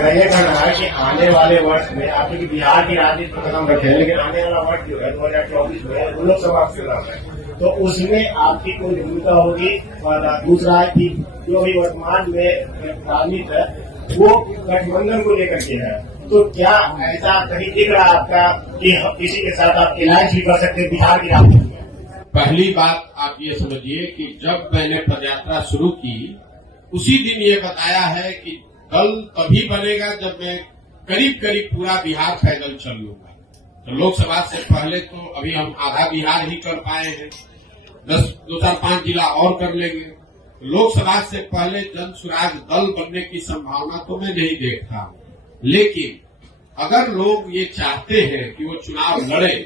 मेरा ये कहना है कि आने वाले वर्ष में आप लोग बिहार की राजनीति पर कदम रखे, लेकिन आने वाला वर्ष जो है 2024 में लोकसभा चुनाव है, तो उसमें आपकी कोई भूमिका होगी। और दूसरा है कि जो भी वर्तमान में राजनीति है वो गठबंधन को लेकर के है, तो क्या ऐसा कहीं दिख रहा आपका कि किसी के साथ आप इलाज भी कर सकते हैं बिहार की राजनीति में? पहली बात आप ये समझिए कि जब मैंने पदयात्रा शुरू की उसी दिन ये बताया है कि दल तभी बनेगा जब मैं करीब करीब पूरा बिहार पैदल चल लूंगा। तो लोकसभा से पहले तो अभी हम आधा बिहार ही कर पाए हैं, 2-5 जिला और कर लेंगे। लोकसभा से पहले जन स्वराज दल बनने की संभावना तो मैं नहीं देखता हूं, लेकिन अगर लोग ये चाहते हैं कि वो चुनाव लड़े,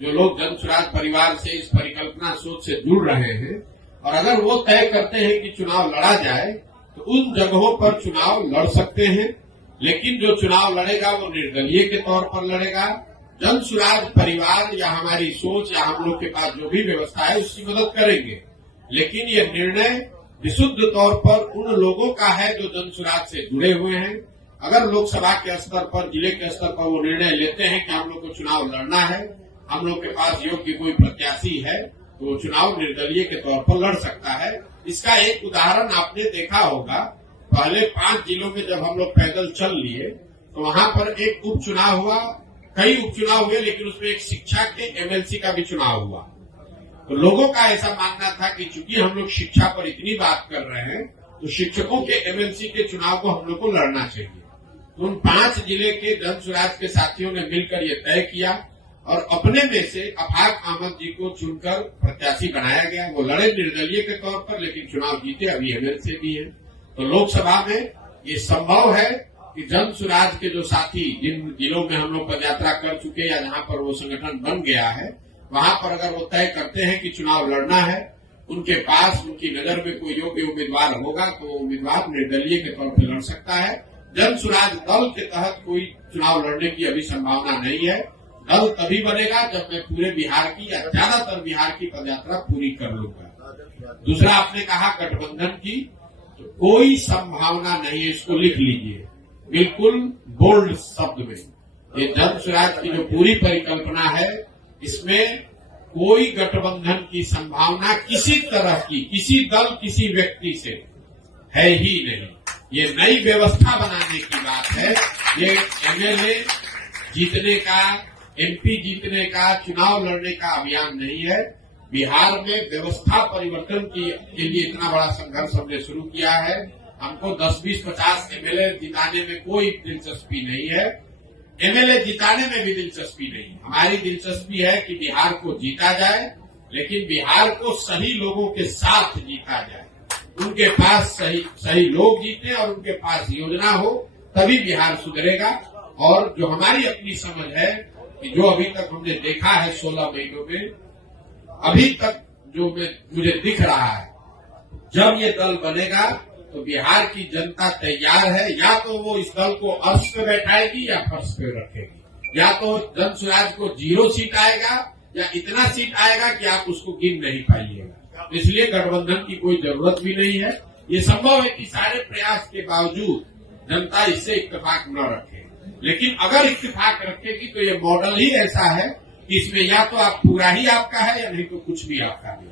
जो लोग जन स्वराज परिवार से इस परिकल्पना सोच से जुड़ रहे हैं, और अगर वो तय करते हैं कि चुनाव लड़ा जाए तो उन जगहों पर चुनाव लड़ सकते हैं। लेकिन जो चुनाव लड़ेगा वो निर्दलीय के तौर पर लड़ेगा। जन स्वराज परिवार या हमारी सोच या हम लोग के पास जो भी व्यवस्था है उसकी मदद करेंगे, लेकिन ये निर्णय विशुद्ध तौर पर उन लोगों का है जो जन स्वराज से जुड़े हुए हैं। अगर लोकसभा के स्तर पर, जिले के स्तर पर वो निर्णय लेते हैं कि हम लोग को चुनाव लड़ना है, हम लोग के पास योग्य कोई प्रत्याशी है, तो वो चुनाव निर्दलीय के तौर पर लड़ सकता है। इसका एक उदाहरण आपने देखा होगा, पहले 5 जिलों में जब हम लोग पैदल चल लिए तो वहां पर एक उपचुनाव हुआ, कई उपचुनाव हुए, लेकिन उसमें एक शिक्षा के एमएलसी का भी चुनाव हुआ। तो लोगों का ऐसा मानना था कि चूंकि हम लोग शिक्षा पर इतनी बात कर रहे हैं तो शिक्षकों के एमएलसी के चुनाव को हम लोग को लड़ना चाहिए। तो उन 5 जिले के जन स्वराज के साथियों ने मिलकर ये तय किया और अपने में से अफाक अहमद जी को चुनकर प्रत्याशी बनाया गया। वो लड़े निर्दलीय के तौर पर, लेकिन चुनाव जीते, अभी एमएलसी भी है। तो लोकसभा में ये संभव है कि जन स्वराज के जो साथी जिन जिलों में हम लोग पदयात्रा कर चुके या जहां पर वो संगठन बन गया है, वहां पर अगर वो तय करते हैं कि चुनाव लड़ना है, उनके पास उनकी नजर में कोई योग्य उम्मीदवार होगा तो उम्मीदवार निर्दलीय के तौर पर लड़ सकता है। जन स्वराज दल के तहत कोई चुनाव लड़ने की अभी संभावना नहीं है। दल तभी बनेगा जब मैं पूरे बिहार की या ज्यादातर बिहार की पदयात्रा पूरी कर लूंगा। दूसरा आपने कहा गठबंधन की, तो कोई संभावना नहीं है, इसको लिख लीजिए बिल्कुल बोल्ड शब्द में। ये जन स्वराज की जो पूरी परिकल्पना है, इसमें कोई गठबंधन की संभावना किसी तरह की, किसी दल किसी व्यक्ति से है ही नहीं। ये नई व्यवस्था बनाने की बात है। ये एमएलए जीतने का, एमपी जीतने का, चुनाव लड़ने का अभियान नहीं है। बिहार में व्यवस्था परिवर्तन के लिए इतना बड़ा संघर्ष हमने शुरू किया है। हमको 10, 20, 50 एमएलए जिताने में कोई दिलचस्पी नहीं है, एमएलए जिताने में भी दिलचस्पी नहीं। हमारी दिलचस्पी है कि बिहार को जीता जाए, लेकिन बिहार को सही लोगों के साथ जीता जाए। उनके पास सही लोग जीते और उनके पास योजना हो, तभी बिहार सुधरेगा। और जो हमारी अपनी समझ है कि जो अभी तक हमने देखा है 16 महीनों में, अभी तक जो मुझे दिख रहा है, जब ये दल बनेगा तो बिहार की जनता तैयार है। या तो वो इस दल को अर्श पे बैठाएगी या फर्श पे रखेगी, या तो जन स्वराज को 0 सीट आएगा या इतना सीट आएगा कि आप उसको गिन नहीं पाइएगा। इसलिए गठबंधन की कोई जरूरत भी नहीं है। ये संभव है कि सारे प्रयास के बावजूद जनता इससे इत्तेफाक न रखे, लेकिन अगर इत्तेफाक रखेगी तो ये मॉडल ही ऐसा है कि इसमें या तो आप पूरा ही आपका है या नहीं तो कुछ भी आपका नहीं।